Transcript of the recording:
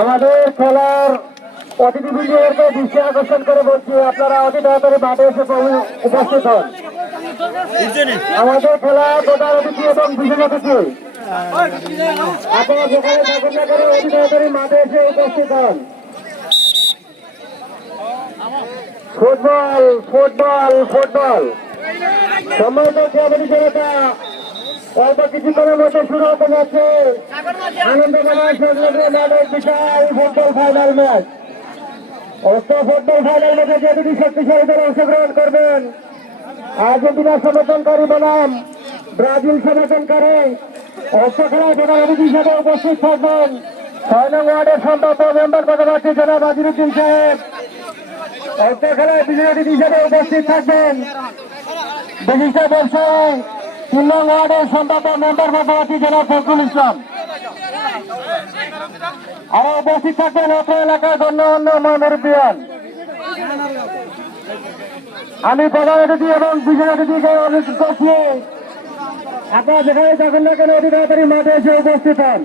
আমাদের খেলার অতিথিবৃন্দকে দৃষ্টি আকর্ষণ করে বলছি, আপনারা অতি তাড়াতাড়ি মাঠে এসে উপস্থিত হন। আমাদের খেলা প্রধান অতিথি এবং বিশেষ অতিথি আপনারা যেখানে থাকেন না করে অতি তাড়াতাড়ি মাঠে এসে উপস্থিত হন। ফুটবল ফুটবল ফুটবল সম্মানিত ক্রীড়াবিদ জনতা, অল্প কিছুক্ষণের মধ্যে শুরু হতে যাচ্ছে আনন্দবাজার সংলগ্ন মাঠের বিশাল football final match. Football final ম্যাচে যে দুটি শক্তিশালী দল অংশগ্রহণ করবেন, আর্জেন্টিনা সমর্থনকারী বনাম ব্রাজিল সমর্থনকারী। অস্ত্র খেলায় প্রধান অতিথি হিসেবে উপস্থিত থাকবেন 6 নং ওয়ার্ডের সম্ভাব্য মেম্বার পদপ্রার্থী জনাব আজিরুদ্দিন সাহেব। অস্ত্র খেলায় বিশেষ অতিথি হিসেবে উপস্থিত থাকবেন বিশিষ্ট ব্যবসায়ী 3 নং ওয়ার্ডের সম্ভাব্য মেম্বার পদপ্রার্থী জনাব ফজলুল ইসলাম। আরো উপস্থিত থাকবেন অত্র এলাকায় গণ্যমান্য মুরব্বিয়ান। আমি প্রধান অতিথি এবং বিশেষ অতিথিকে অনুরোধ করছি, আপনারা যেখানে থাকেন না কেন অতি তাড়াতাড়ি মাঠে এসে উপস্থিত হন।